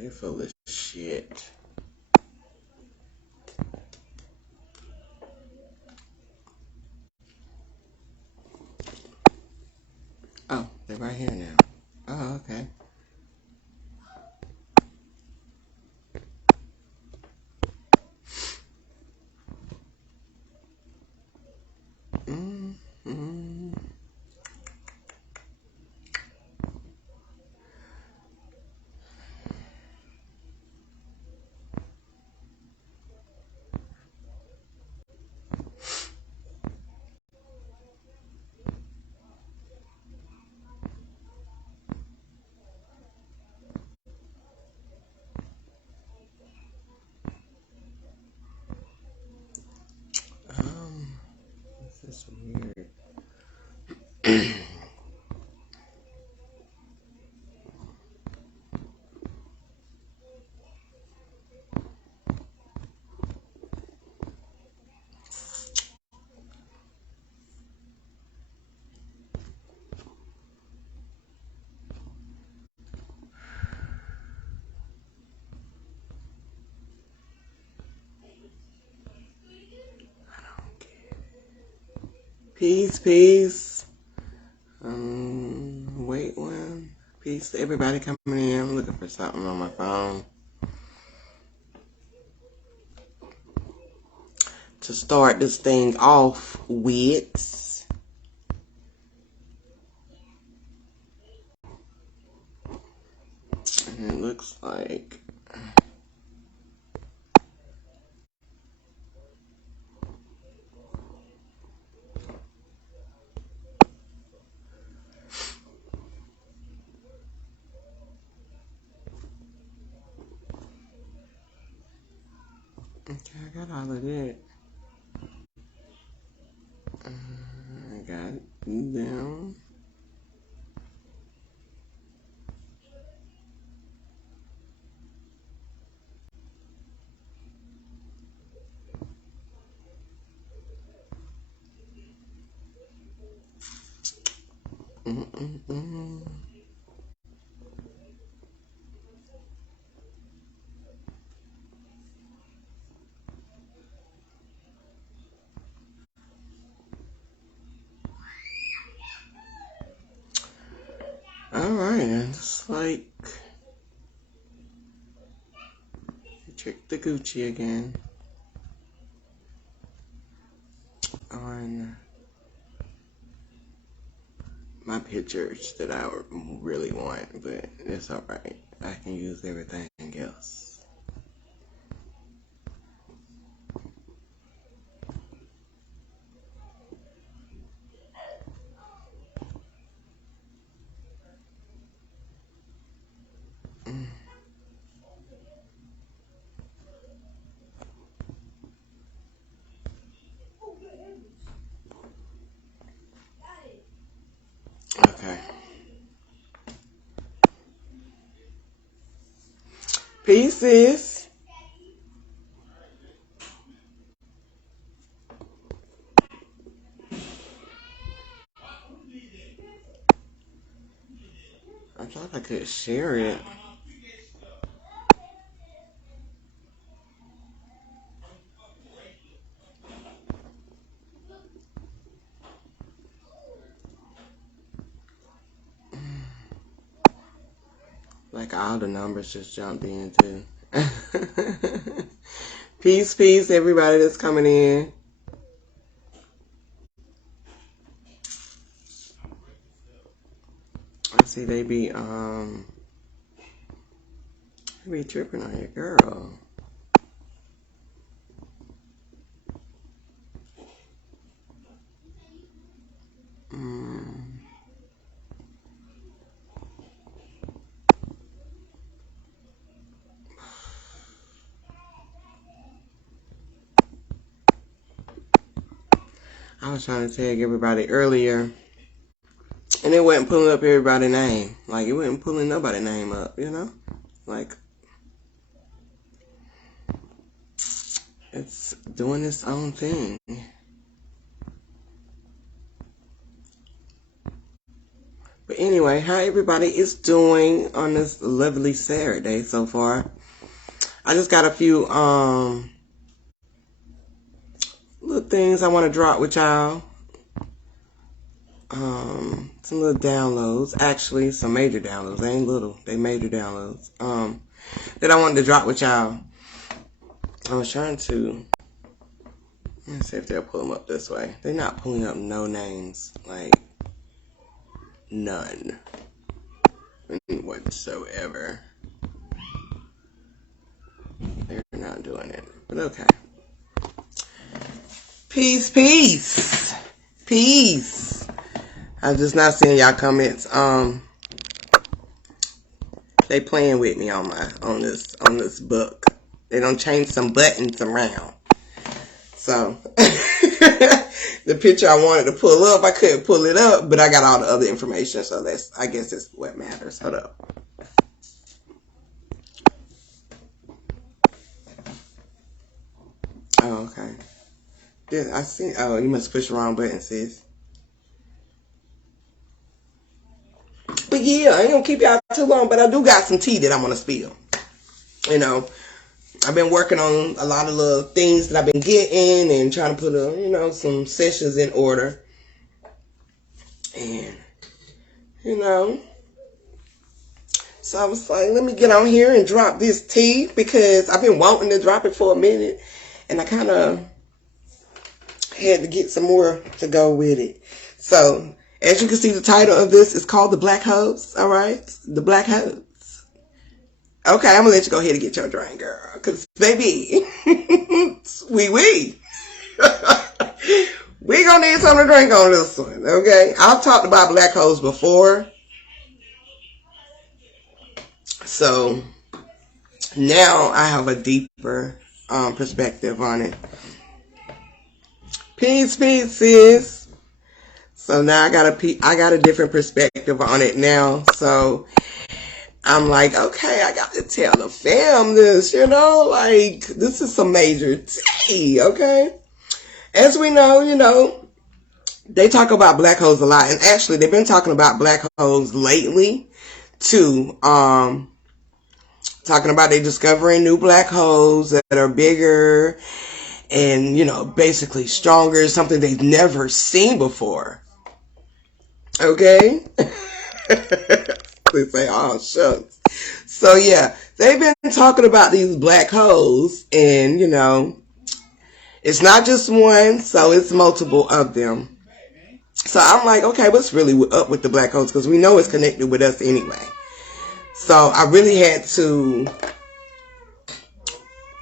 They full of shit. Oh, they're right here now. Oh, okay. Mm-hmm. This is weird. Peace, peace. Wait one. Peace to everybody coming in. I'm looking for something on my phone to start this thing off with. And it looks like okay, I got all of that. I got them. Alright, it's like check the Gucci again on my pictures that I really want, but it's alright. I can use everything else. Okay. Peace, sis. I thought I could share it. Like all the numbers just jumped in too. Peace, peace, everybody that's coming in. I see they be tripping on your girl. I was trying to tag everybody earlier, and it wasn't pulling up everybody's name. Like, it wasn't pulling nobody's name up, you know? Like, it's doing its own thing. But anyway, how everybody is doing on this lovely Saturday so far. I just got a few little things I want to drop with y'all. Some little downloads. Actually, some major downloads. They ain't little. They major downloads. That I wanted to drop with y'all. I was trying to... Let's see if they'll pull them up this way. They're not pulling up no names. Like, none. Whatsoever. They're not doing it. But okay. Peace, peace. Peace. I'm just not seeing y'all comments. They playing with me on this book. They don't change some buttons around. So the picture I wanted to pull up, I couldn't pull it up, but I got all the other information, so I guess that's what matters. Hold up. Oh, okay. Yeah, I see. Oh, you must push the wrong button, sis. But yeah, I ain't gonna keep y'all too long, but I do got some tea that I'm gonna spill. You know, I've been working on a lot of little things that I've been getting and trying to put some sessions in order. And, so I was like, let me get on here and drop this tea because I've been wanting to drop it for a minute and I kind of had to get some more to go with it. So, as you can see, the title of this is called The Black Hose, all right? The Black Hose. Okay, I'm going to let you go ahead and get your drink, girl. Because, baby, we going to need something to drink on this one, okay? I've talked about black holes before. So, now I have a deeper perspective on it. Peace, sis. So now I got a different perspective on it now. So I'm like, okay, I got to tell the fam this, like this is some major tea, okay? As we know, they talk about black holes a lot, and actually they've been talking about black holes lately too. Talking about they discovering new black holes that are bigger and, basically stronger, something they've never seen before. Okay? They say, oh, shucks. So, yeah, they've been talking about these black holes, and, it's not just one, so it's multiple of them. So I'm like, okay, what's really up with the black holes? Because we know it's connected with us anyway. So I really had to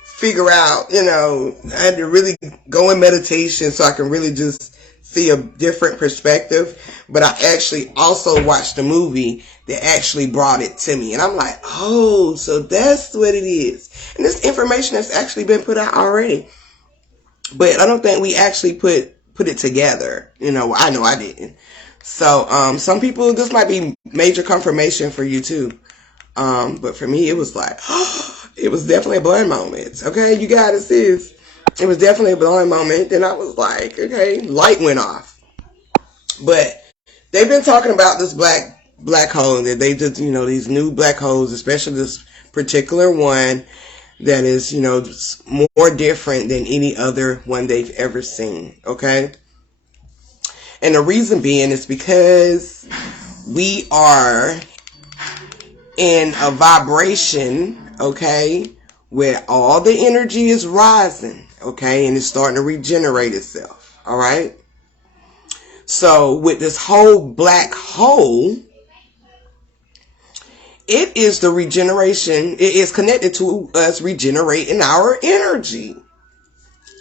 figure out, I had to really go in meditation so I can really just see a different perspective. But I actually also watched a movie that actually brought it to me. And I'm like, oh, so that's what it is. And this information has actually been put out already. But I don't think we actually put it together. I know I didn't. So some people, this might be major confirmation for you too. But for me, it was like, it was definitely a blowing moment. Okay, you got it, sis. It was definitely a blowing moment. Then I was like, okay, light went off. But they've been talking about this black hole that they just, these new black holes, especially this particular one that is, more different than any other one they've ever seen. Okay. And the reason being is because we are in a vibration, okay, where all the energy is rising, okay, and it's starting to regenerate itself, all right? So with this whole black hole, it is the regeneration, it is connected to us regenerating our energy,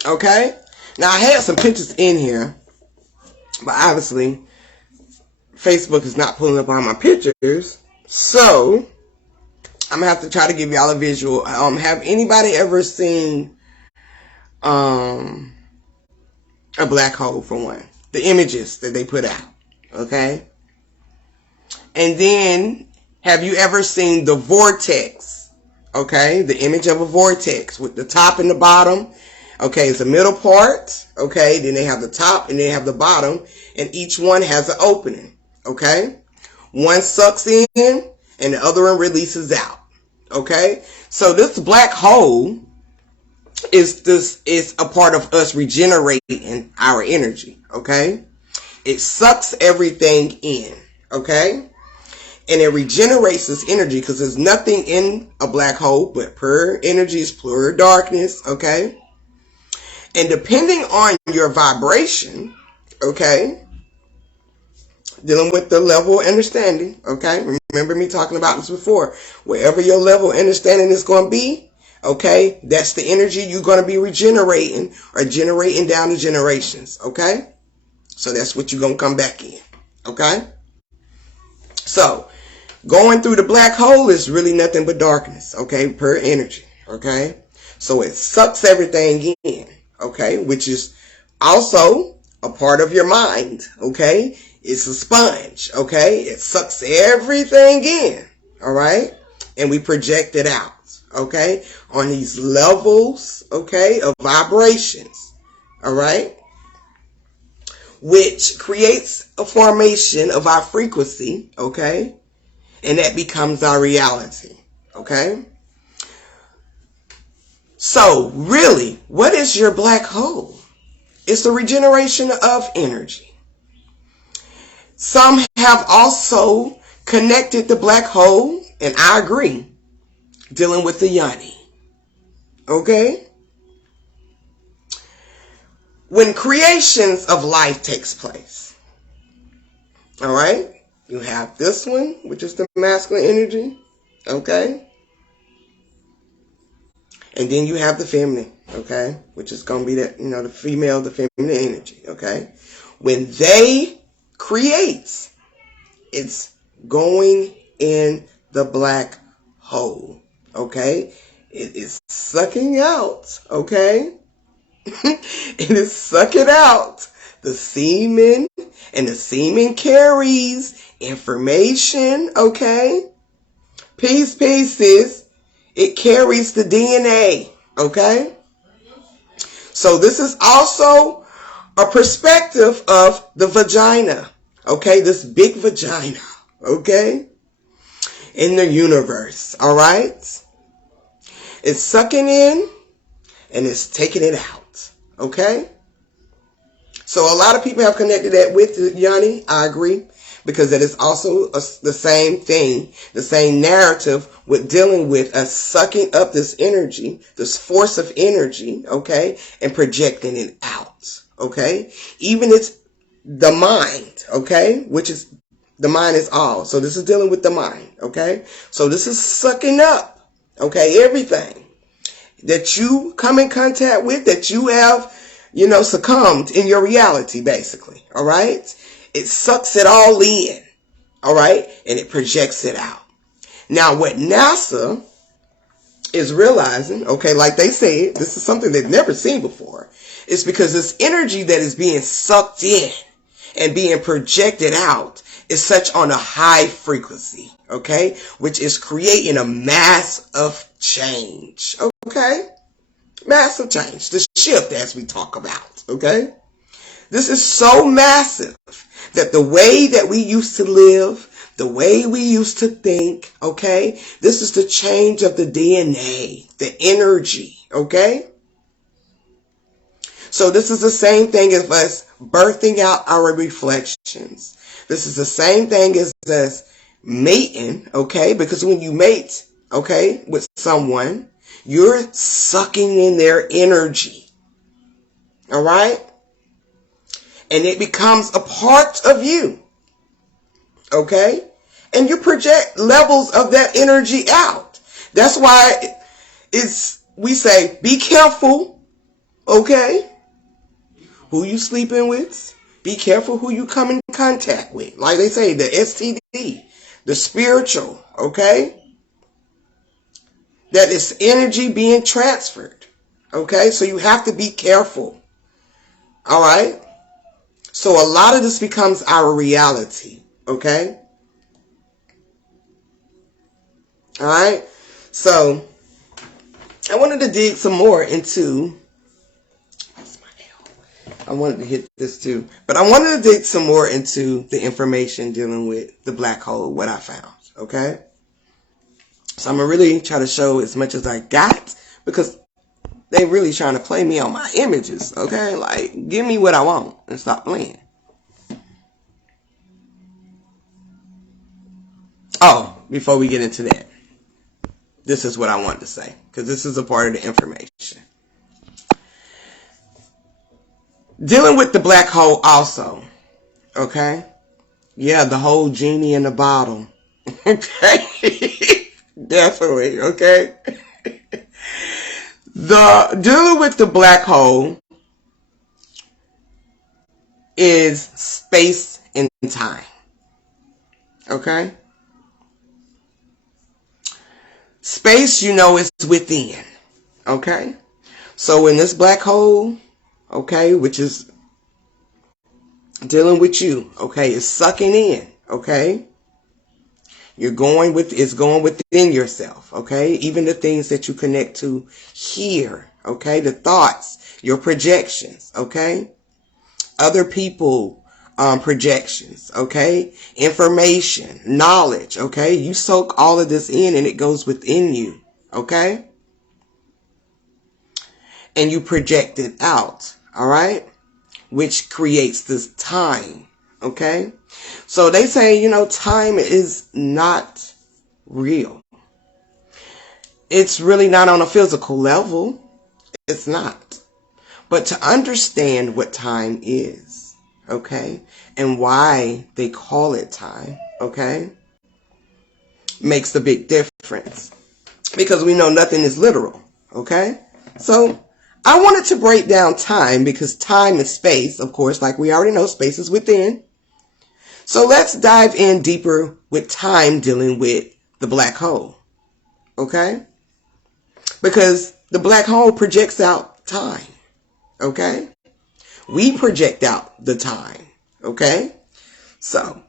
okay? Now I had some pictures in here, but obviously Facebook is not pulling up all my pictures. So, I'm going to have to try to give y'all a visual. Have anybody ever seen a black hole, for one? The images that they put out, okay? And then, have you ever seen the vortex, okay? The image of a vortex with the top and the bottom. Okay, it's the middle part, okay? Then they have the top and they have the bottom, and each one has an opening, okay? One sucks in and the other one releases out. Okay? So this black hole is a part of us regenerating our energy. Okay? It sucks everything in. Okay? And it regenerates this energy because there's nothing in a black hole but pure energy, is pure darkness. Okay? And depending on your vibration, okay, dealing with the level of understanding, okay, remember me talking about this before, wherever your level of understanding is going to be, okay, that's the energy you're going to be regenerating or generating down the generations, okay? So that's what you're going to come back in, okay? So going through the black hole is really nothing but darkness, okay, pure energy, okay? So it sucks everything in. Okay, which is also a part of your mind, okay? It's a sponge, okay? It sucks everything in, all right? And we project it out, okay? On these levels, okay, of vibrations, all right? Which creates a formation of our frequency, okay? And that becomes our reality, okay? So, really, what is your black hole? It's the regeneration of energy. Some have also connected the black hole, and I agree, dealing with the yoni. Okay? When creations of life takes place, all right, you have this one, which is the masculine energy, okay? And then you have the feminine, okay? Which is going to be the female, the feminine energy, okay? When they create, it's going in the black hole, okay? It is sucking out, okay? It is sucking out the semen, and the semen carries information, okay? Peace, sis. It carries the DNA, okay? So this is also a perspective of the vagina, okay? This big vagina, okay? In the universe, all right? It's sucking in and it's taking it out, okay? So a lot of people have connected that with the yoni. I agree. Because that is also the same thing, the same narrative with dealing with us sucking up this energy, this force of energy, okay, and projecting it out, okay? Even it's the mind, okay, which is, the mind is all. So this is dealing with the mind, okay? So this is sucking up, okay, everything that you come in contact with, that you have, succumbed in your reality, basically, all right? It sucks it all in, all right? And it projects it out. Now, what NASA is realizing, okay, like they said, this is something they've never seen before. It's because this energy that is being sucked in and being projected out is such on a high frequency, okay? Which is creating a mass of change, okay? Massive change, the shift as we talk about, okay? This is so massive that the way that we used to live, the way we used to think, okay, this is the change of the DNA, the energy, okay? So this is the same thing as us birthing out our reflections. This is the same thing as us mating, okay? Because when you mate, okay, with someone, you're sucking in their energy, all right? And it becomes a part of you. Okay? And you project levels of that energy out. That's why we say, be careful. Okay? Who you sleeping with. Be careful who you come in contact with. Like they say, the STD, the spiritual. Okay? That is energy being transferred. Okay? So you have to be careful. All right? So a lot of this becomes our reality, okay? All right? So I wanted to dig some more into I wanted to hit this too. But I wanted to dig some more into the information dealing with the black hole, what I found. Okay? So I'm going to really try to show as much as I got, because they really trying to play me on my images. Okay? Like, give me what I want and stop playing. Oh, before we get into that, this is what I wanted to say, because this is a part of the information. Dealing with the black hole also, okay? Yeah, the whole genie in the bottle. Okay? Definitely, okay? Dealing with the black hole is space and time. Okay? Space, you know, is within. Okay? So in this black hole, okay, which is dealing with you, okay, it's sucking in, okay? It's going within yourself, okay? Even the things that you connect to here, okay? The thoughts, your projections, okay? Other people projections, okay? Information, knowledge, okay? You soak all of this in and it goes within you, okay? And you project it out, all right? Which creates this time, okay? So they say, you know, time is not real. It's really not on a physical level. It's not. But to understand what time is, okay, and why they call it time, okay, makes a big difference. Because we know nothing is literal, okay? So I wanted to break down time, because time is space, of course, like we already know, space is within. So let's dive in deeper with time dealing with the black hole, okay? Because the black hole projects out time, okay? We project out the time, okay? So,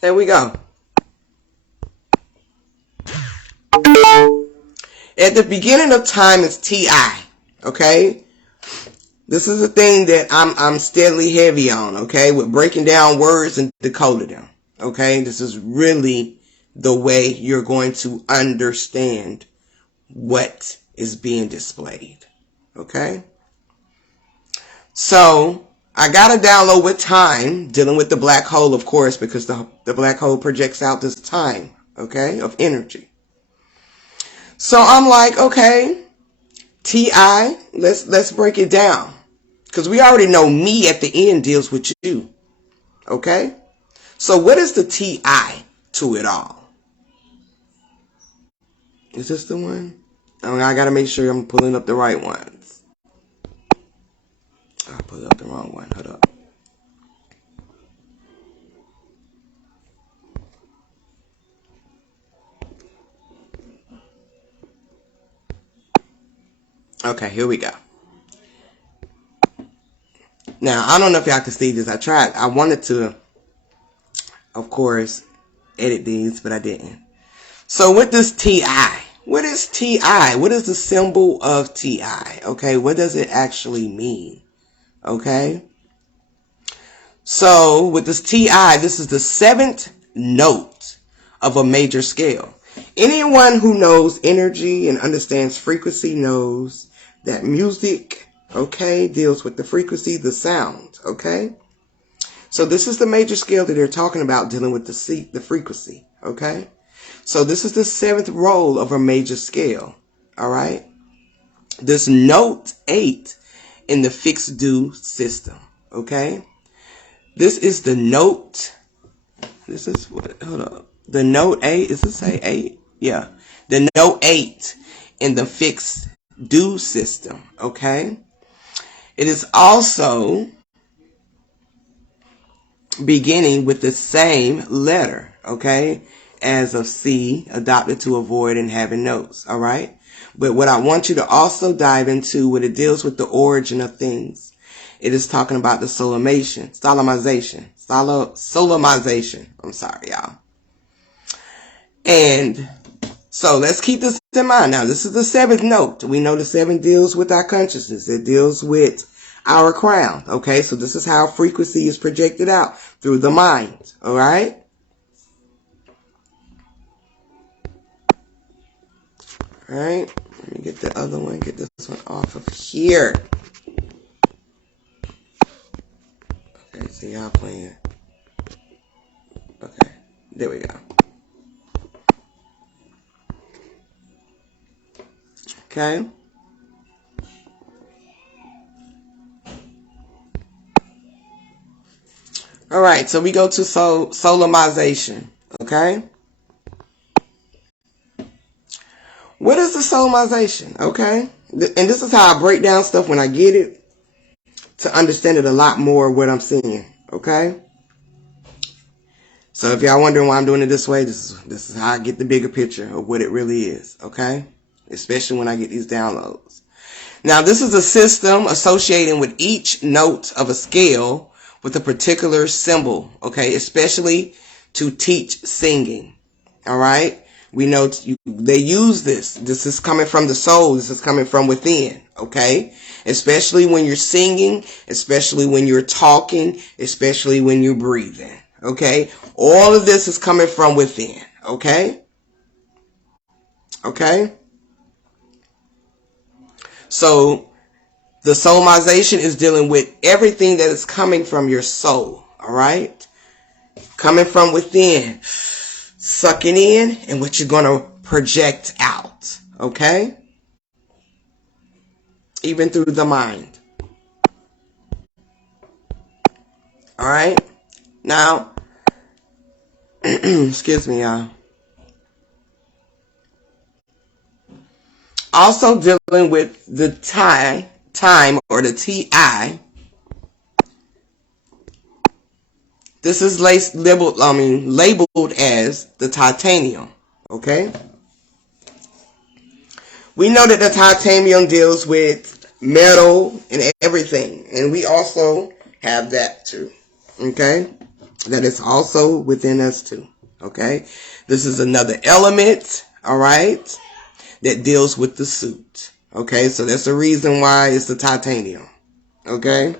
there we go. At the beginning of time is T.I., okay? This is a thing that I'm steadily heavy on, okay? With breaking down words and decoding them, okay? This is really the way you're going to understand what is being displayed, okay? So, I got to download with time, dealing with the black hole, of course, because the black hole projects out this time, okay, of energy. So I'm like, okay, T.I., let's break it down. Because we already know me at the end deals with you. Okay? So what is the T.I. to it all? Is this the one? I got to make sure I'm pulling up the right ones. I pulled up the wrong one. Hold up. Okay, here we go. Now, I don't know if y'all can see this. I wanted to, of course, edit these, but I didn't. So with this T.I., what is T.I.? What is the symbol of T.I.? Okay, what does it actually mean? Okay? So with this T.I., this is the 7th note of a major scale. Anyone who knows energy and understands frequency knows that music, okay, deals with the frequency, the sound, okay? So this is the major scale that they're talking about, dealing with the frequency, okay? So this is the 7th roll of a major scale, all right? This note 8 in the fixed do system, okay? This is the note, this is what, hold up. The note 8, is this say 8? Yeah. The note 8 in the fixed do system, okay? It is also beginning with the same letter, okay, as of C, adopted to avoid and having notes, all right? But what I want you to also dive into, when it deals with the origin of things, it is talking about the solemnization. I'm sorry, y'all. And so let's keep this in mind. Now, this is the 7th note. We know the 7 deals with our consciousness. It deals with our crown. Okay, so this is how frequency is projected out through the mind. All right. All right. Let me get the other one. Get this one off of here. Okay, so y'all playing. Okay, there we go. Okay. All right, so we go to solemnization. Okay. What is the solemnization? Okay. And this is how I break down stuff when I get it to understand it a lot more what I'm seeing. Okay. So if y'all wondering why I'm doing it this way, this is how I get the bigger picture of what it really is. Okay. Especially when I get these downloads. Now, this is a system associating with each note of a scale with a particular symbol, okay, especially to teach singing, all right? We know they use this. This is coming from the soul. This is coming from within, okay? Especially when you're singing, especially when you're talking, especially when you're breathing, okay? All of this is coming from within, okay? Okay? So the soulmization is dealing with everything that is coming from your soul, all right? Coming from within, sucking in, and what you're going to project out, okay? Even through the mind. All right? Now, excuse me, y'all. Also dealing with the time or the TI. This is labeled as the titanium. Okay? We know that the titanium deals with metal and everything. And we also have that too. Okay? That is also within us too. Okay? This is another element. All right? That deals with the suit. Okay, so that's the reason why it's the titanium. Okay.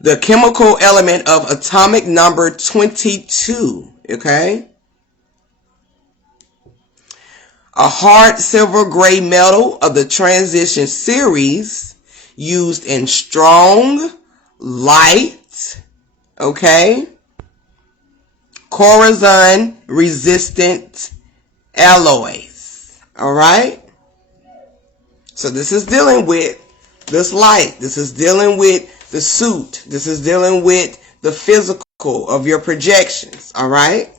The chemical element of atomic number 22. Okay. A hard silver gray metal of the transition series used in strong, light, okay, corrosion resistant alloys. All right. So this is dealing with this light. This is dealing with the suit. This is dealing with the physical of your projections. All right.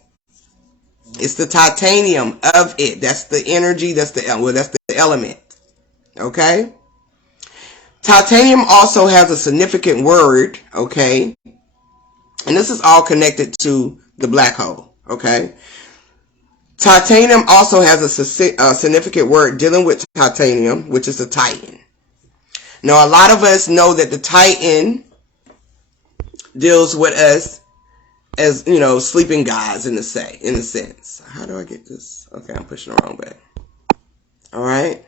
It's the titanium of it. That's the energy. That's the element. Okay. Titanium also has a significant word. Okay. And this is all connected to the black hole. Okay. Titanium also has a significant word dealing with titanium, which is the Titan. Now, a lot of us know that the Titan deals with us as, sleeping gods in a sense. How do I get this? Okay, I'm pushing the wrong button. All right.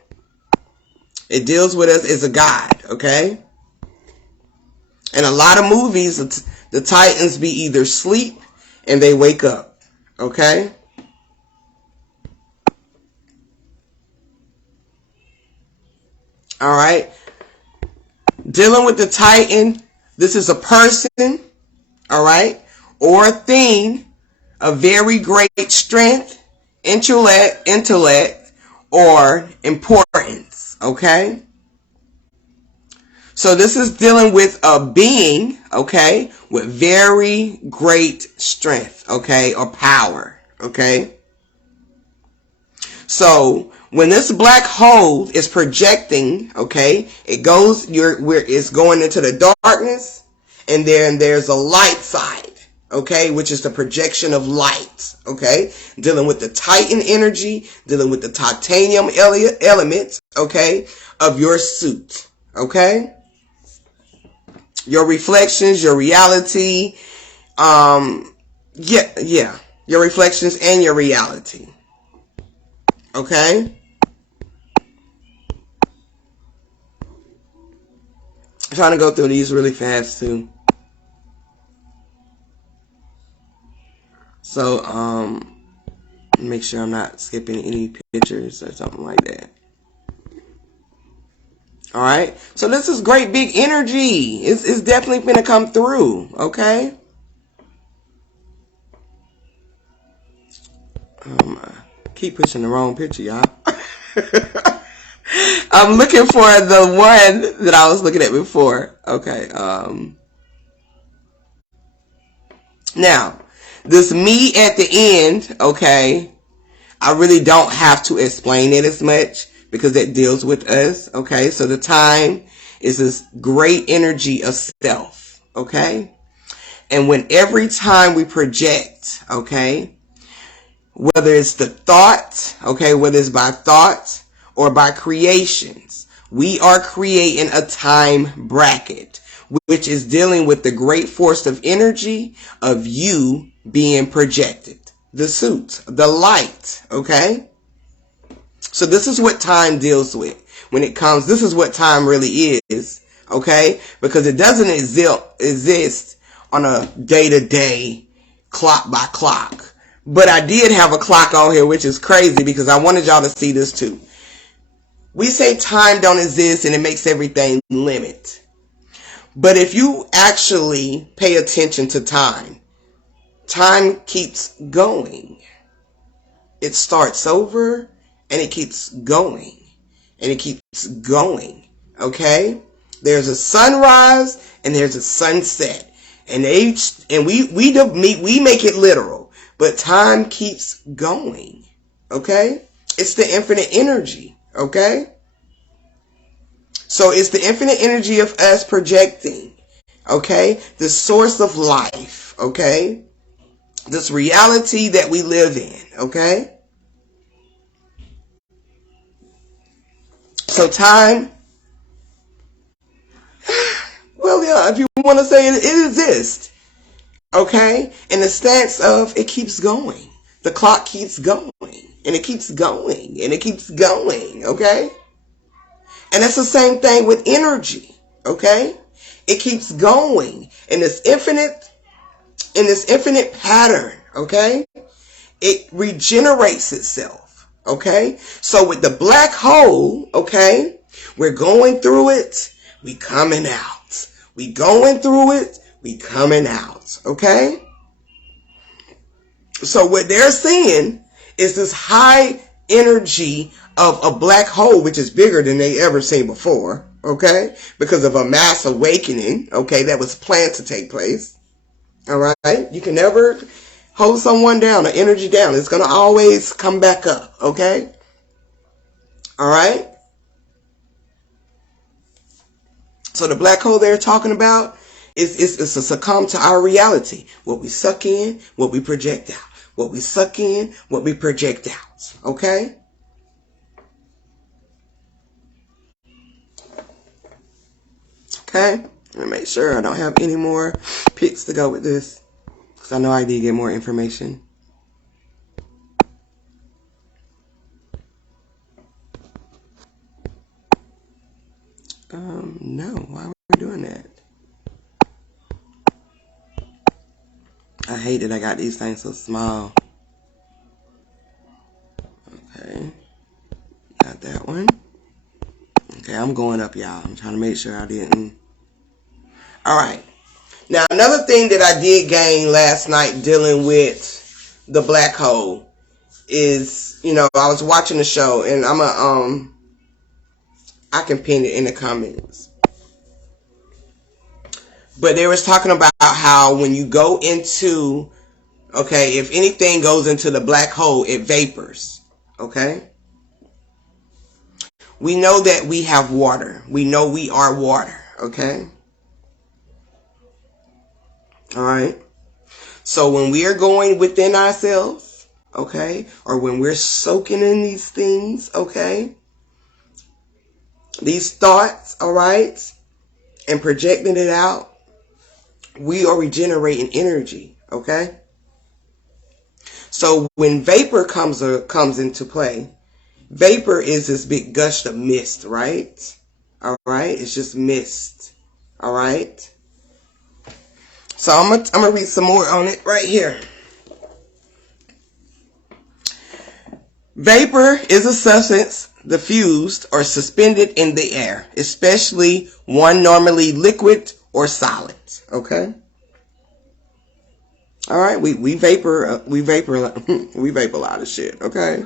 It deals with us as a god, okay? In a lot of movies, the Titans be either sleep and they wake up, okay? All right. Dealing with the Titan, this is a person, all right, or a thing of very great strength, intellect, or importance, okay? So this is dealing with a being, okay, with very great strength, okay, or power, okay? So when this black hole is projecting, okay, it's going into the darkness, and then there's a light side, okay, which is the projection of light, okay, dealing with the Titan energy, dealing with the titanium element, okay, of your suit, okay, your reflections, your reality, your reflections and your reality. Okay? trying to go through these really fast too. So, make sure I'm not skipping any pictures or something like that. All right. So this is great big energy. It's definitely going to come through. Okay. Keep pushing the wrong picture, y'all. I'm looking for the one that I was looking at before. Okay. Now, this me at the end, okay, I really don't have to explain it as much because it deals with us, okay? So the time is this great energy of self, okay? And when every time we project, okay, whether it's the thought, okay, whether it's by thought or by creations, we are creating a time bracket, which is dealing with the great force of energy of you being projected. The suit, the light, okay? So this is what time deals with. When it comes, this is what time really is, okay? Because it doesn't exist on a day-to-day, clock by clock. But I did have a clock on here, which is crazy because I wanted y'all to see this too. We say time don't exist and it makes everything limit. But if you actually pay attention to time, time keeps going. It starts over and it keeps going. And it keeps going. Okay? There's a sunrise and there's a sunset. And we make it literal. But time keeps going. Okay? It's the infinite energy. Okay? So it's the infinite energy of us projecting. Okay? The source of life. Okay? This reality that we live in. Okay? So time, well, yeah, if you want to say it exists. Okay? In the stance of it keeps going. The clock keeps going. And it keeps going. And it keeps going. Okay? And that's the same thing with energy. Okay? It keeps going in this infinite pattern. Okay? It regenerates itself. Okay? So with the black hole, okay, we're going through it, we coming out. We going through it, we coming out. Okay? So what they're seeing is this high energy of a black hole, which is bigger than they ever seen before. Okay? Because of a mass awakening, okay, that was planned to take place. All right? You can never hold someone down or energy down. It's going to always come back up. Okay? All right? So the black hole they're talking about is a succumb to our reality. What we suck in, what we project out. What we suck in, what we project out. Okay? Okay? Let me make sure I don't have any more pics to go with this. Because I know I did get more information. No. Why are we doing that? I hate that I got these things so small. Okay. Got that one. Okay, I'm going up, y'all. I'm trying to make sure I didn't. Alright. Now, another thing that I did gain last night dealing with the black hole is, you know, I was watching the show and I can pin it in the comments. But they was talking about how when you go into, okay, if anything goes into the black hole, it vapors. Okay? We know that we have water. We know we are water. Okay? Alright? So when we are going within ourselves, okay, or when we're soaking in these things, okay, these thoughts, alright, and projecting it out, we are regenerating energy, okay? So when vapor comes into play, vapor is this big gush of mist, right? All right? It's just mist, All right. So I'm gonna read some more on it right here. Vapor is a substance diffused or suspended in the air, especially one normally liquid or solid. Okay. All right. We vapor we vapor a lot of shit. Okay.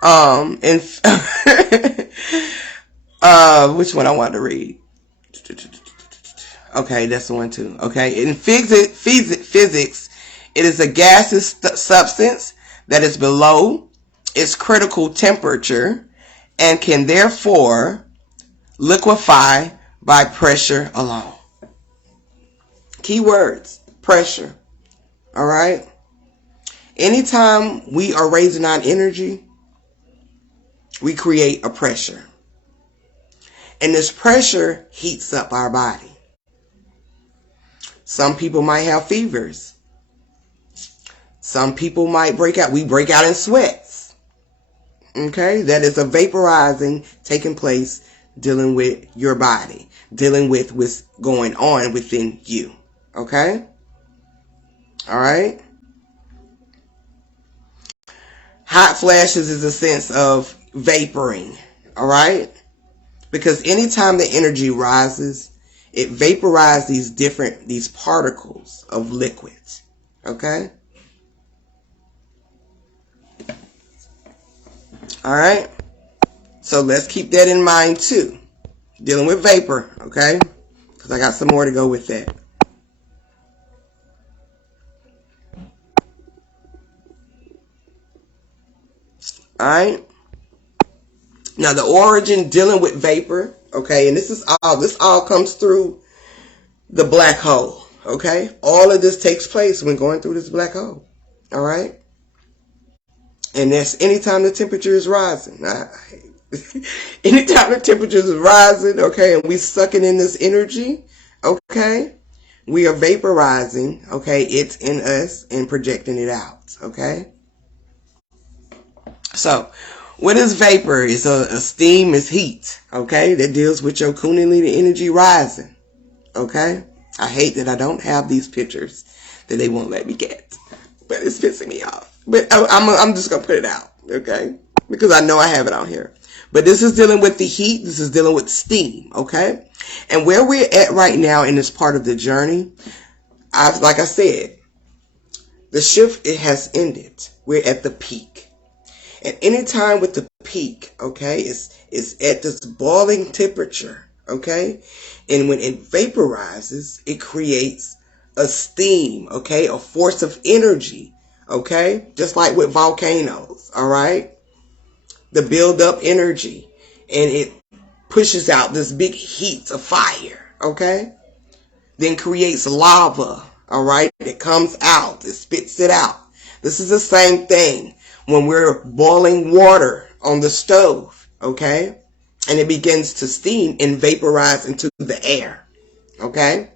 And which one I want to read? Okay, that's the one too. Okay, in physics, it is a gaseous substance that is below its critical temperature and can therefore liquefy by pressure alone. Key words: pressure. All right. Anytime we are raising our energy, we create a pressure. And this pressure heats up our body. Some people might have fevers. Some people might break out. We break out in sweats. Okay? That is a vaporizing taking place, dealing with your body, dealing with what's going on within you. Okay? All right? Hot flashes is a sense of vaporing. All right? Because anytime the energy rises, it vaporizes these particles of liquids. Okay? All right? So let's keep that in mind too. Dealing with vapor, okay? Because I got some more to go with that. All right? Now the origin dealing with vapor, okay? And this all comes through the black hole, okay? All of this takes place when going through this black hole. All right? And that's anytime the temperature is rising. Anytime the temperature is rising, okay, and we sucking in this energy, okay, we are vaporizing, okay, it's in us and projecting it out, okay? So, what is vapor? It's a steam, is heat, okay, that deals with your kundalini energy rising, okay? I hate that I don't have these pictures that they won't let me get, but it's pissing me off. But I'm just going to put it out, okay? Because I know I have it on here. But this is dealing with the heat. This is dealing with steam, okay? And where we're at right now in this part of the journey, like I said, the shift, it has ended. We're at the peak. And anytime with the peak, okay, it's at this boiling temperature, okay? And when it vaporizes, it creates a steam, okay? A force of energy, okay? Just like with volcanoes, all right? The build up energy, and it pushes out this big heat of fire, okay? Then creates lava, all right? It comes out, it spits it out. This is the same thing when we're boiling water on the stove, okay? And it begins to steam and vaporize into the air, okay?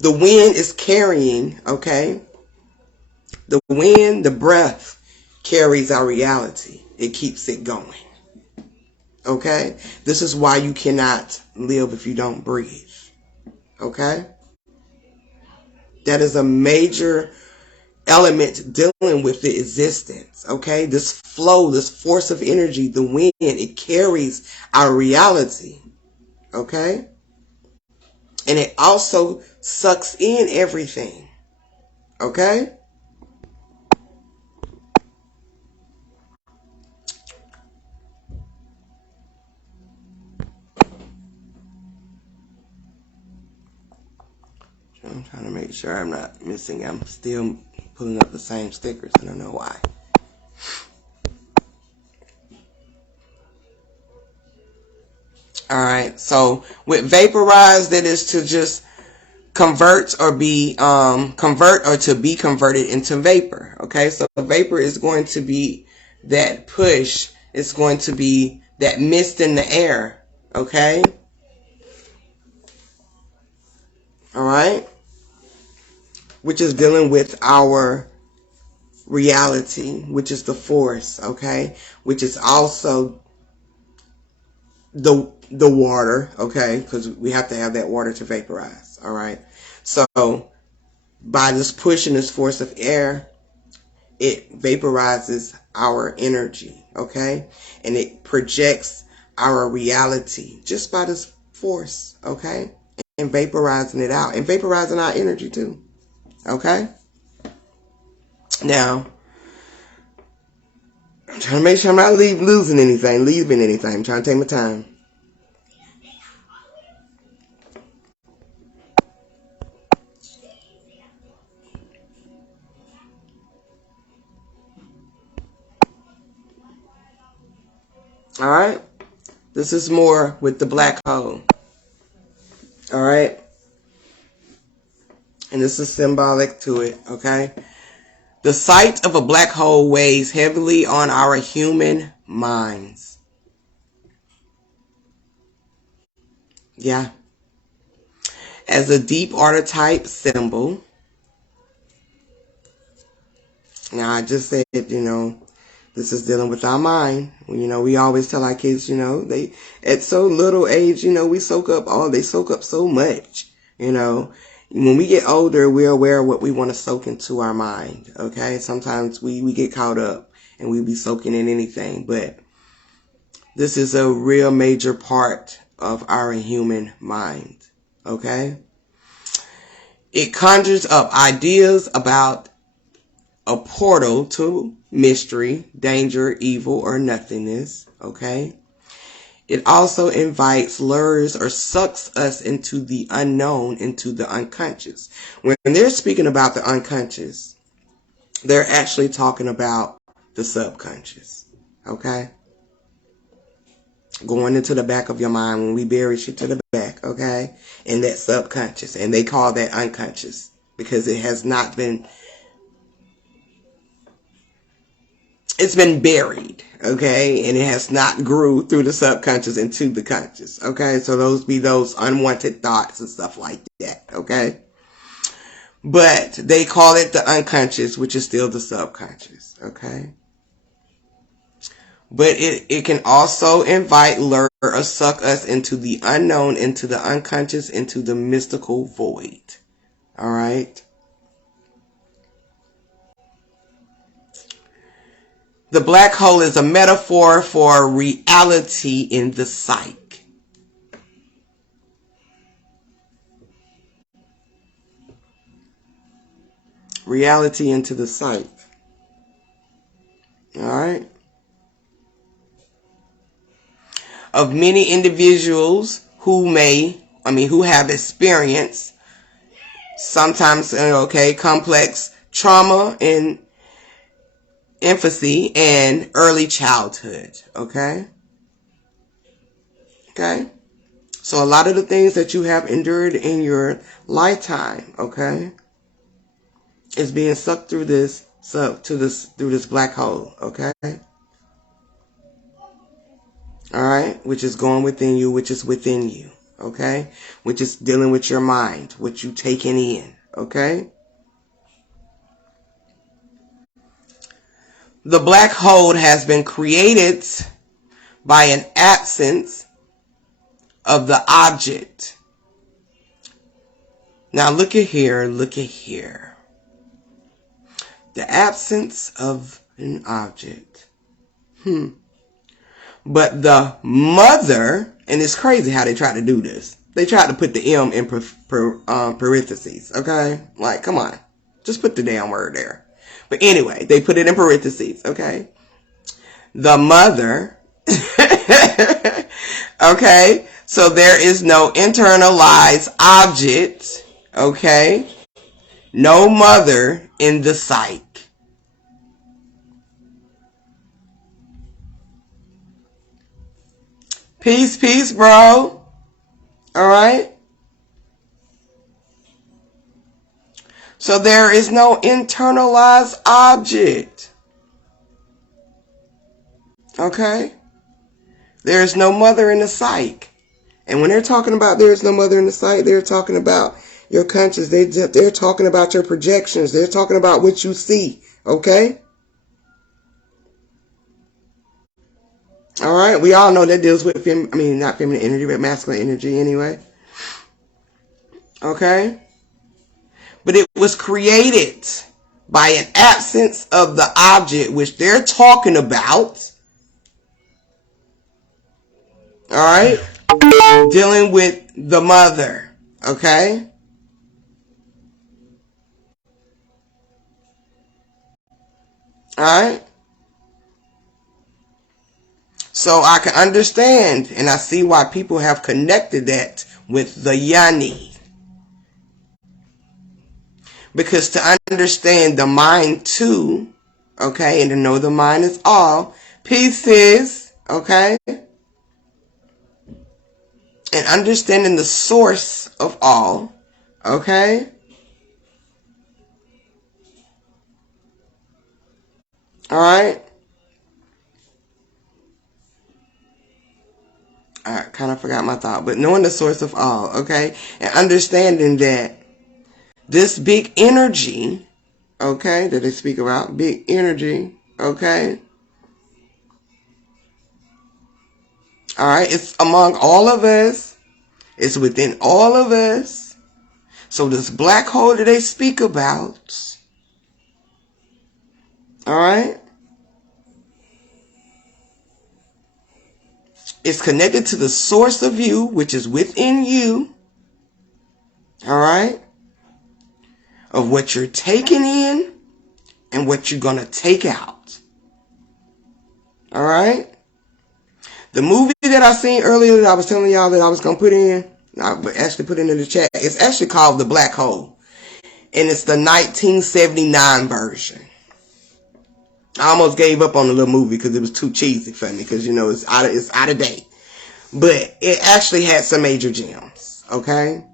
The wind is carrying, okay? The wind, the breath carries our reality. It keeps it going. Okay? This is why you cannot live if you don't breathe. Okay? That is a major element dealing with the existence. Okay? This flow, this force of energy, the wind, it carries our reality. Okay? And it also sucks in everything. Okay? I'm trying to make sure I'm not missing. I'm still pulling up the same stickers. I don't know why. Alright, so with vaporize, that is to just convert or to be converted into vapor. Okay, so vapor is going to be that push. It's going to be that mist in the air. Okay? Alright? Which is dealing with our reality, which is the force, okay? Which is also the water, okay, because we have to have that water to vaporize. All right. So by just pushing this force of air, it vaporizes our energy, okay, and it projects our reality just by this force, okay, and vaporizing it out and vaporizing our energy too, okay. Now, I'm trying to make sure I'm not leaving anything. I'm trying to take my time. All right. This is more with the black hole. All right. And this is symbolic to it, okay? The sight of a black hole weighs heavily on our human minds. Yeah. As a deep archetype symbol. Now, I just said, this is dealing with our mind. We always tell our kids, they at so little age, they soak up so much, When we get older, we're aware of what we want to soak into our mind, okay? Sometimes we get caught up and we be soaking in anything, but this is a real major part of our human mind, okay? It conjures up ideas about a portal to mystery, danger, evil, or nothingness, okay? It also invites, lures, or sucks us into the unknown, into the unconscious. When they're speaking about the unconscious, they're actually talking about the subconscious, okay? Going into the back of your mind when we bury shit to the back, okay? And that subconscious. And they call that unconscious because it has not been... It's been buried, okay, and it has not grew through the subconscious into the conscious, okay? So those be those unwanted thoughts and stuff like that, okay? But they call it the unconscious, which is still the subconscious, okay? But it can also invite, lure, or suck us into the unknown, into the unconscious, into the mystical void, all right? The black hole is a metaphor for reality in the psyche. Reality into the psyche. All right. Of many individuals who have experienced sometimes, complex trauma and infancy and early childhood, okay? Okay? So a lot of the things that you have endured in your lifetime, okay, is being sucked through this black hole, okay? All right? Which is going within you, which is within you, okay? Which is dealing with your mind, what you taking in, okay? The black hole has been created by an absence of the object. Now look at here. The absence of an object. But the mother, and it's crazy how they try to do this. They try to put the M in parentheses, okay? Like, come on. Just put the damn word there. But anyway, they put it in parentheses, okay? The mother, okay? So there is no internalized object, okay? No mother in the psyche. Peace, bro. All right? So there is no internalized object. Okay? There is no mother in the psyche. And when they're talking about there is no mother in the psyche, they're talking about your conscious. They're talking about your projections. They're talking about what you see. Okay? All right. We all know that deals with not feminine energy, but masculine energy anyway. Okay. But it was created by an absence of the object which they're talking about. All right. Dealing with the mother. Okay. All right. So I can understand and I see why people have connected that with the Yanni. Because to understand the mind too, okay, and to know the mind is all pieces, okay, and understanding the source of all, okay, all right. I kind of forgot my thought, but knowing the source of all, okay, and understanding that this big energy, okay, that they speak about, big energy, okay, all right, it's among all of us, it's within all of us. So this black hole that they speak about, all right, it's connected to the source of you, which is within you, all right, of what you're taking in and what you're going to take out, all right. The movie that I seen earlier that I was telling y'all that I was going to put in, I actually put it in the chat, it's actually called The Black Hole, and it's the 1979 version. I almost gave up on the little movie because it was too cheesy for me because, it's out of date. But it actually had some major gems, okay?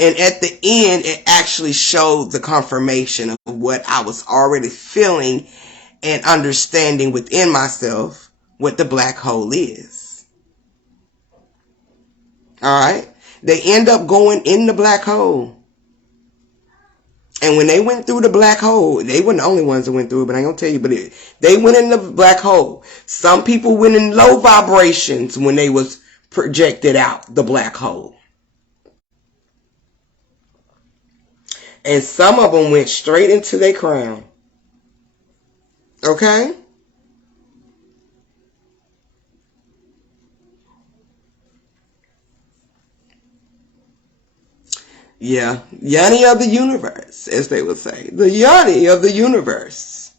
And at the end, it actually showed the confirmation of what I was already feeling and understanding within myself what the black hole is. All right? They end up going in the black hole. And when they went through the black hole, they weren't the only ones that went through it, but I ain't gonna tell you, but they went in the black hole. Some people went in low vibrations when they was projected out the black hole. And some of them went straight into their crown. Okay? Yeah, Yanni of the universe, as they would say. The Yanni of the universe.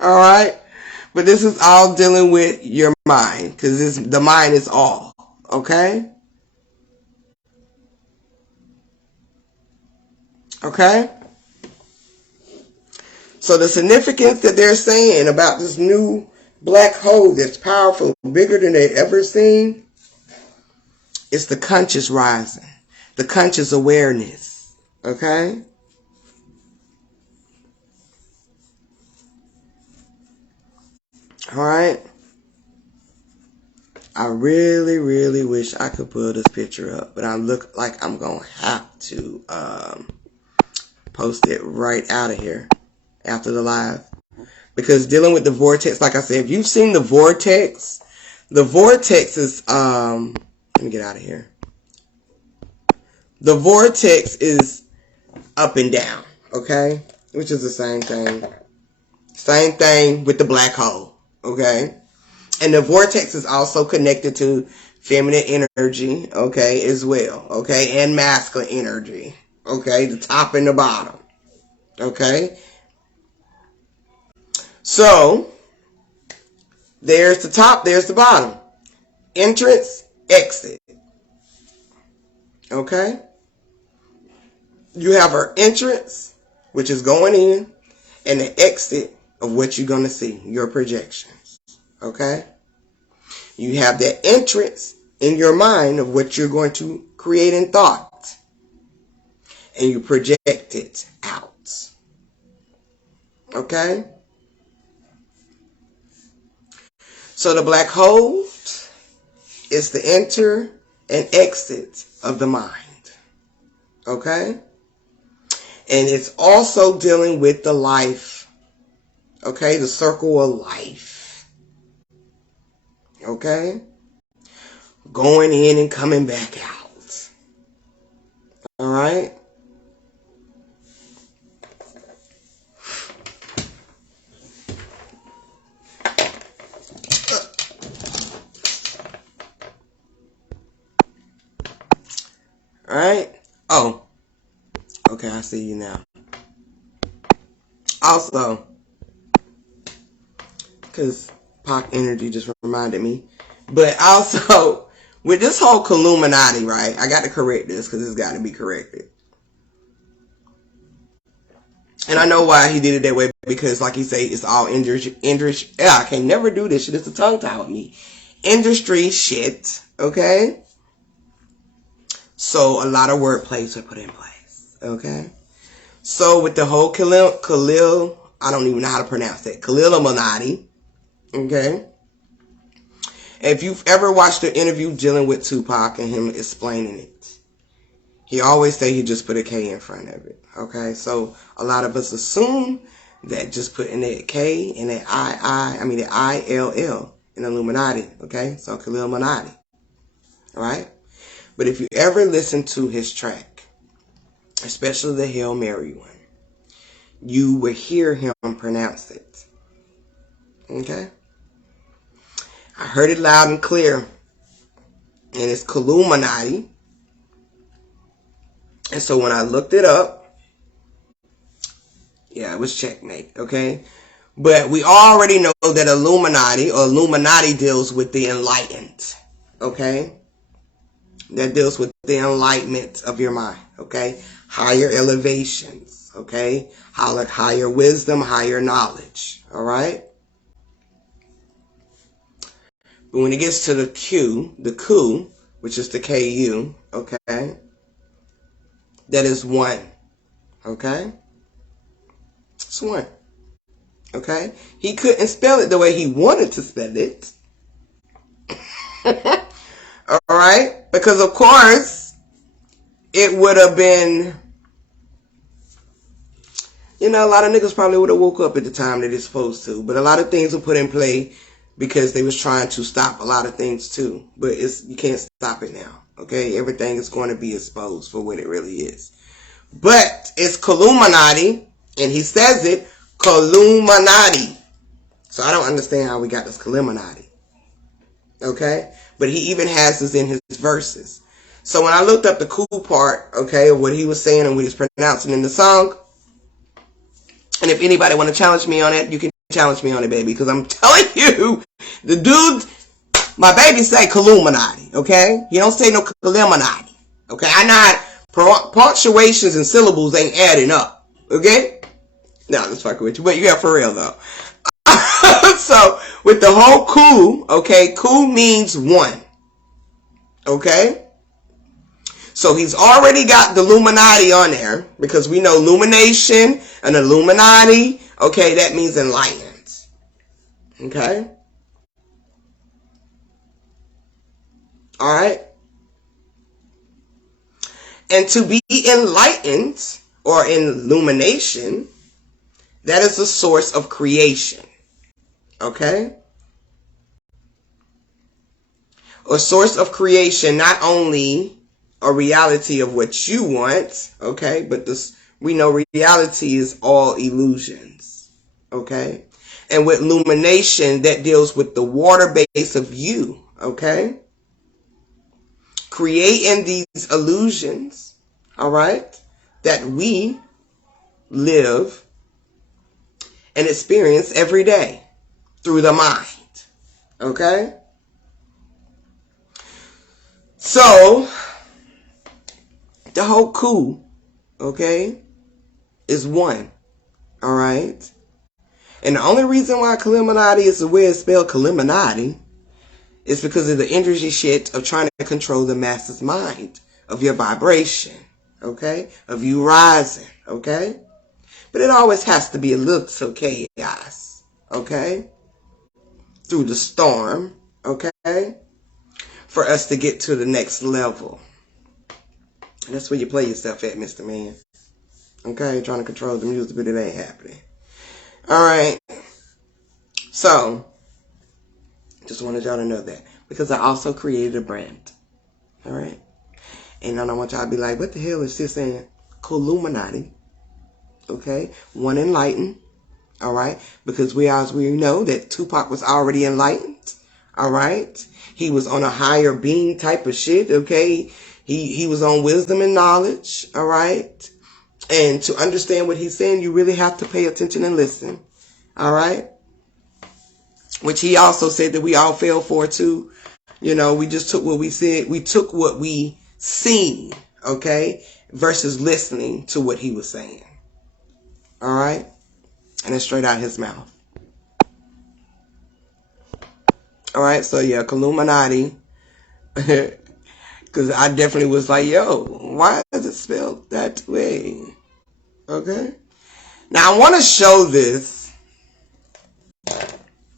All right? But this is all dealing with your mind, because the mind is all. Okay? Okay? So the significance that they're saying about this new black hole that's powerful, bigger than they've ever seen, is the conscious rising, the conscious awareness. Okay? All right? I really, really wish I could pull this picture up, but I look like I'm going to have to post it right out of here after the live. Because dealing with the vortex, like I said, if you've seen the vortex is, let me get out of here. The vortex is up and down, okay? Which is the same thing. Same thing with the black hole, okay? And the vortex is also connected to feminine energy, okay, as well, okay? And masculine energy, okay? The top and the bottom, okay? So, there's the top, there's the bottom. Entrance, exit, okay? You have our entrance, which is going in, and the exit of what you're going to see, your projections, okay? You have that entrance in your mind of what you're going to create in thought, and you project it out, okay? So the black hole is the enter and exit of the mind, okay? And it's also dealing with the life Okay, the circle of life. Okay? Going in and coming back out. Alright? Alright? Oh. Okay, I see you now. Also, because Pac energy just reminded me. But also, with this whole Illuminati, right? I got to correct this because it's got to be corrected. And I know why he did it that way, because like he say, it's all industry. Yeah, I can never do this shit. It's a tongue tie with me. Industry shit, okay? So a lot of wordplays are put in place, okay? So with the whole Khalil, I don't even know how to pronounce that. Khalil Illuminati, okay? If you've ever watched the interview dealing with Tupac and him explaining it, he always say he just put a K in front of it. Okay, so a lot of us assume that just putting that K and that the ILL in Illuminati. Okay, so Khalil Illuminati. All right, but if you ever listen to his track, especially the Hail Mary one, you will hear him pronounce it. Okay, I heard it loud and clear, and it's Illuminati. And so when I looked it up, yeah, it was checkmate, okay? But we already know that Illuminati deals with the enlightened, okay? That deals with the enlightenment of your mind, okay? Higher elevations, okay? Higher wisdom, higher knowledge, all right? But when it gets to the Ku, which is the KU, okay? That is one, okay? It's one, okay? He couldn't spell it the way he wanted to spell it. All right? Because, of course, it would have been, a lot of niggas probably would have woke up at the time that it's supposed to. But a lot of things were put in play because they was trying to stop a lot of things too. But you can't stop it now, okay? Everything is going to be exposed for what it really is. But it's Illuminati, and he says it, Illuminati. So I don't understand how we got this Illuminati. Okay? But he even has this in his verses. So when I looked up the cool part, okay, of what he was saying and what he was pronouncing in the song, and if anybody want to challenge me on it, you can challenge me on it, baby, because I'm telling you, the dude, my baby say Illuminati, okay? You don't say no Illuminati, okay? I know how punctuations and syllables ain't adding up, okay? No, let's fuck with you, but yeah, for real though. So with the whole Ku, okay, Ku means one, okay? So he's already got the Illuminati on there, because we know illumination and Illuminati, okay, that means enlightened, okay? All right? And to be enlightened, or in illumination, that is the source of creation. Okay? A source of creation, not only a reality of what you want, okay, but we know reality is all illusions. Okay? And with illumination, that deals with the water base of you. Okay? Creating these illusions, all right, that we live and experience every day through the mind, okay? So, the whole Ku, okay, is one, all right? And the only reason why Illuminati is the way it's spelled Illuminati is because of the energy shit of trying to control the masses' mind, of your vibration, okay? Of you rising, okay? But it always has to be a little chaos, okay? Through the storm, okay? For us to get to the next level. And that's where you play yourself at, Mr. Man. Okay? Trying to control the music, but it ain't happening. Alright. So, just wanted y'all to know that. Because I also created a brand. Alright? And I don't want y'all to be like, what the hell is this saying? Illuminati. Okay? One enlightened. Alright? Because as we know that Tupac was already enlightened. Alright? He was on a higher being type of shit. Okay? He was on wisdom and knowledge. Alright? And to understand what he's saying, you really have to pay attention and listen. Alright? Which he also said that we all fell for too. You know, we just took what we said. We took what we seen, okay, versus listening to what he was saying. All right? And it's straight out his mouth. All right? So, yeah, Illuminati. Because I definitely was like, yo, why is it spelled that way? Okay? Now, I want to show this.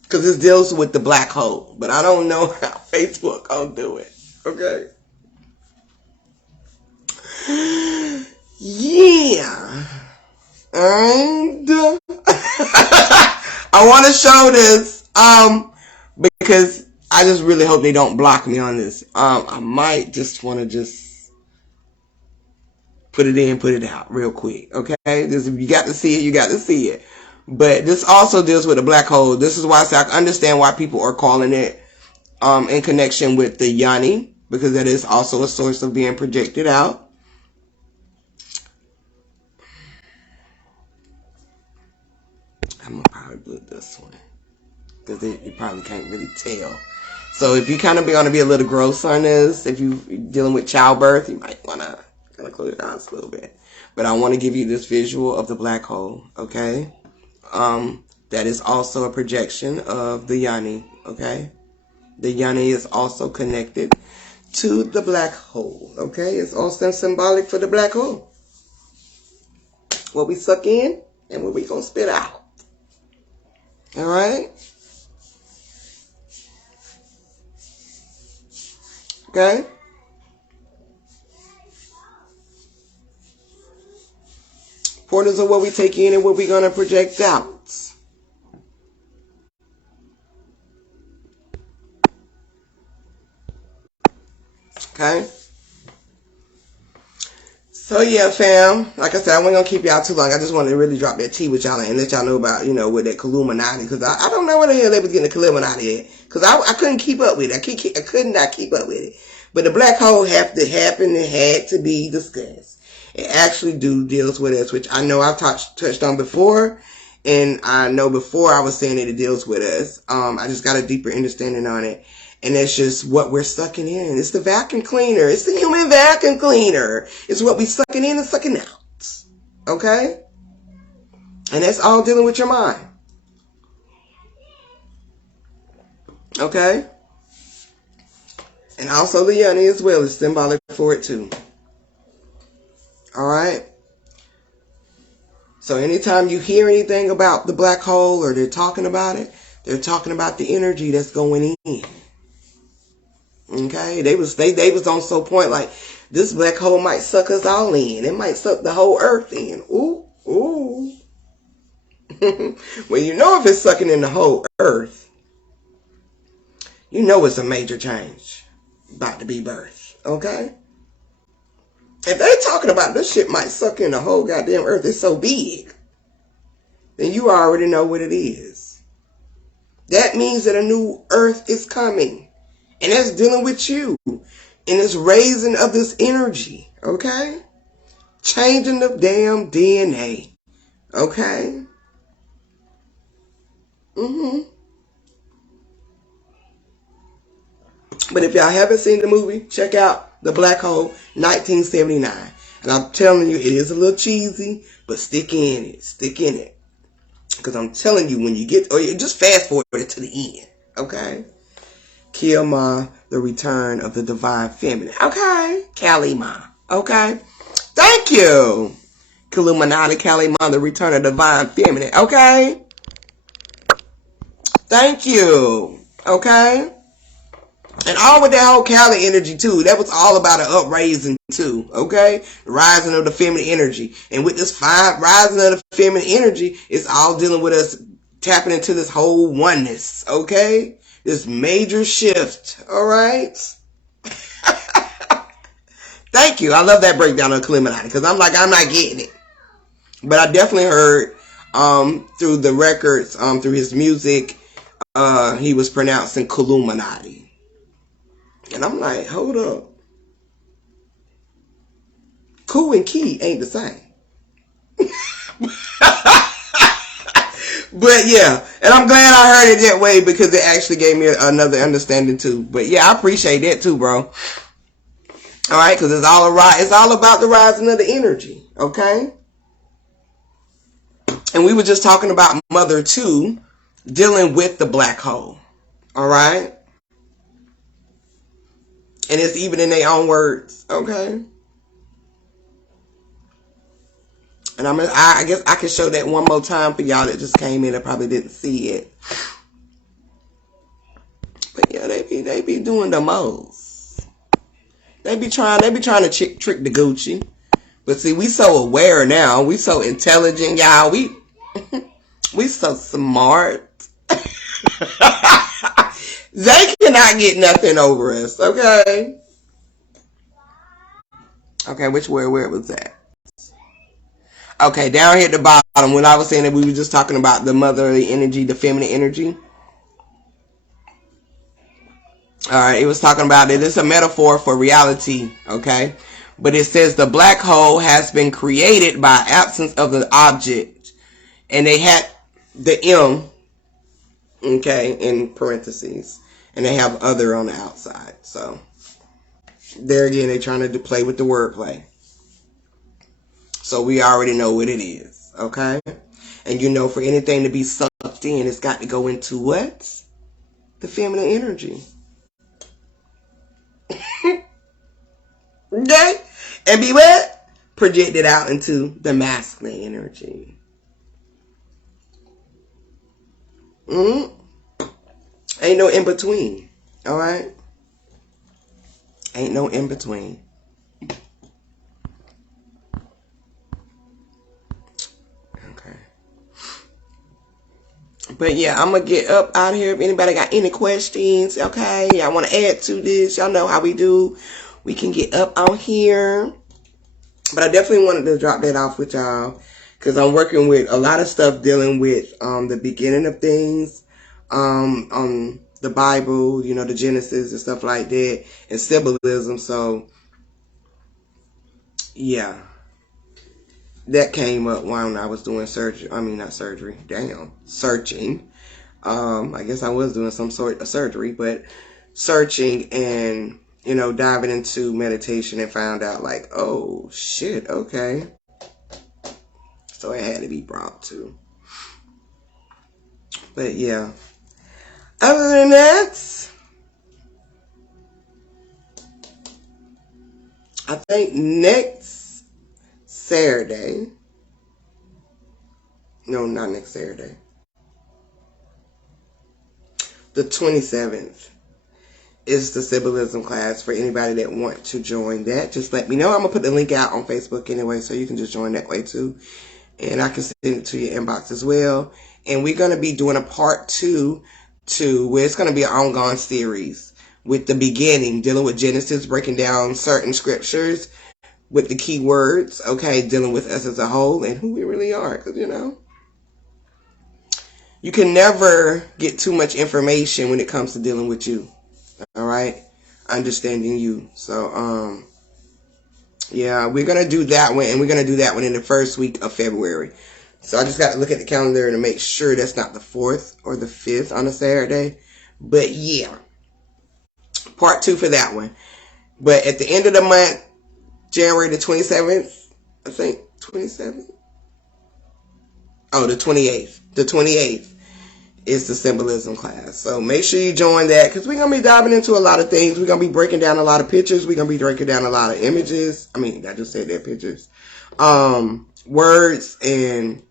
Because it deals with the black hole. But I don't know how Facebook gonna do it. Okay? Yeah. And I want to show this. Because I just really hope they don't block me on this. I might just want to just put it in, put it out real quick. Okay? This, if you got to see it, you got to see it. But this also deals with a black hole. This is why I say I understand why people are calling it in connection with the Yanni, because that is also a source of being projected out. I'm going to probably put this one because you probably can't really tell. So if you kind of want to be a little gross on this, if you're dealing with childbirth, you might want to kind of close it down a little bit. But I want to give you this visual of the black hole, okay? That is also a projection of the Yanni, okay? The Yanni is also connected to the black hole, okay? It's also symbolic for the black hole. What we suck in and what we gonna spit out. All right? Okay? Portals are what we take in and what we're gonna project out. Okay? So yeah, fam. Like I said, I wasn't gonna keep y'all too long. I just wanted to really drop that tea with y'all and let y'all know about, with that Illuminati. Because I don't know where the hell they was getting the Illuminati at. Because I couldn't keep up with it. I could not keep up with it. But the black hole have to happen. It had to be discussed. It actually deals with us, which I know I've touched on before. And I know before I was saying that it deals with us. I just got a deeper understanding on it. And that's just what we're sucking in. It's the vacuum cleaner. It's the human vacuum cleaner. It's what we sucking in and sucking out. Okay? And that's all dealing with your mind. Okay? And also the Yanni as well is symbolic for it too. Alright? So anytime you hear anything about the black hole or they're talking about it, they're talking about the energy that's going in. Okay? They was on some point like this black hole might suck us all in. It might suck the whole earth in. Ooh, ooh. Well, if it's sucking in the whole earth, it's a major change about to be birthed. Okay? If they talking about this shit might suck in the whole goddamn earth, it's so big, then you already know what it is. That means that a new earth is coming. And that's dealing with you. And it's raising of this energy. Okay? Changing the damn DNA. Okay? But if y'all haven't seen the movie, check out The Black Hole, 1979. And I'm telling you, it is a little cheesy, but stick in it. Stick in it. Because I'm telling you, when you get, or you just fast forward it to the end. Okay? Kali-Ma, the return of the divine feminine. Okay? Kali-Ma. Okay? Thank you. Illuminati, Kali-Ma, the return of the divine feminine. Okay? Thank you. Okay? And all with that whole Kali energy too. That was all about an upraising too. Okay? The rising of the feminine energy. And with this rising of the feminine energy, it's all dealing with us tapping into this whole oneness, okay? This major shift, all right? Thank you. I love that breakdown of Illuminati because I'm not getting it. But I definitely heard through the records, through his music, he was pronouncing Illuminati. And I'm like, hold up. Cool and key ain't the same. But yeah, and I'm glad I heard it that way because it actually gave me another understanding too. But yeah, I appreciate that too, bro. All right, because it's all about the rising of the energy, okay? And we were just talking about Mother 2 dealing with the black hole, all right? And it's even in their own words, okay? And I guess I can show that one more time for y'all that just came in and probably didn't see it. But yeah, they be doing the most. They be trying to trick the Gucci. But see, we so aware now. We so intelligent, y'all. We so smart. They cannot get nothing over us, okay? Okay, where was that? Okay, down here at the bottom, when I was saying that we were just talking about the motherly energy, the feminine energy. Alright, it was talking about it. It's a metaphor for reality, okay? But it says the black hole has been created by absence of the object. And they had the M, okay, in parentheses. And they have other on the outside. So, there again, they're trying to play with the wordplay. So we already know what it is, okay? And you know, for anything to be sucked in, it's got to go into what? The feminine energy. Okay? And be what? Projected out into the masculine energy. Ain't no in between. Alright? Ain't no in between. Okay. But yeah, I'm gonna get up out of here. If anybody got any questions, okay? Y'all want to add to this? Y'all know how we do. We can get up on here. But I definitely wanted to drop that off with y'all because I'm working with a lot of stuff dealing with the beginning of things, on the Bible, you know, the Genesis and stuff like that, and symbolism. So yeah, that came up when I was doing surgery. I mean, not surgery. Damn, searching. I guess I was doing some sort of surgery, but searching and, you know, diving into meditation and found out like, oh shit, okay. So it had to be brought to. But yeah. Other than that, I think next Saturday. No, not next Saturday. The 27th. Is the symbolism class for anybody that want to join that. Just let me know. I'm going to put the link out on Facebook anyway, so you can just join that way too. And I can send it to your inbox as well. And we're going to be doing a part 2 where it's going to be an ongoing series with the beginning, dealing with Genesis, breaking down certain scriptures with the key words, okay, dealing with us as a whole and who we really are. Because, you know, you can never get too much information when it comes to dealing with you. All right, understanding you. So, yeah, we're gonna do that one, and we're gonna do that one in the first week of February. So I just got to look at the calendar to make sure that's not the 4th or the 5th on a Saturday. But yeah, part 2 for that one. But at the end of the month, January the 27th, I think 27th. Oh, the 28th. The 28th. Is the symbolism class. So make sure you join that because we're going to be diving into a lot of things. We're going to be breaking down a lot of pictures. We're going to be breaking down a lot of images. I mean, I just said that, pictures. Words and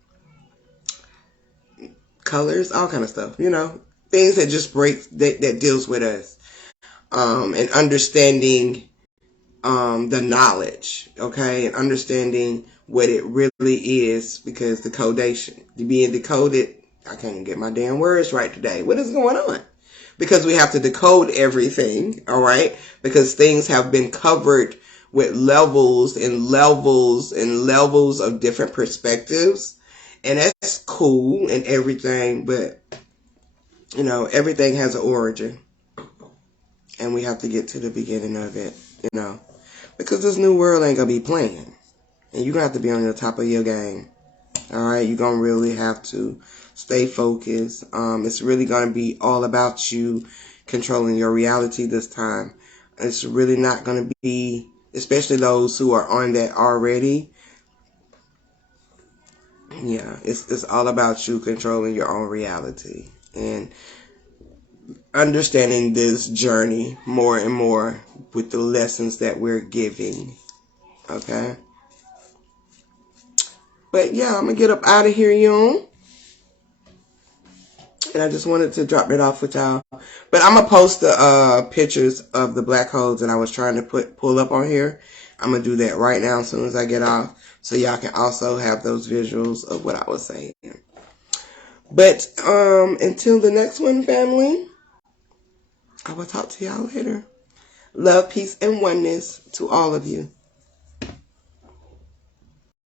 colors, all kind of stuff, you know. Things that just that deals with us. And understanding the knowledge, okay? And understanding what it really is because the codation, being decoded, I can't even get my damn words right today. What is going on? Because we have to decode everything, all right? Because things have been covered with levels and levels and levels of different perspectives. And that's cool and everything, but, you know, everything has an origin. And we have to get to the beginning of it, you know. Because this new world ain't going to be playing. And you're going to have to be on the top of your game. All right? You're going to really have to stay focused. It's really going to be all about you controlling your reality this time. It's really not going to be, especially those who are on that already. Yeah, it's all about you controlling your own reality and understanding this journey more and more with the lessons that we're giving. Okay? But yeah, I'm going to get up out of here, y'all. And I just wanted to drop that off with y'all. But I'm going to post the pictures of the black holes that I was trying to pull up on here. I'm going to do that right now as soon as I get off. So y'all can also have those visuals of what I was saying. But until the next one, family, I will talk to y'all later. Love, peace, and oneness to all of you.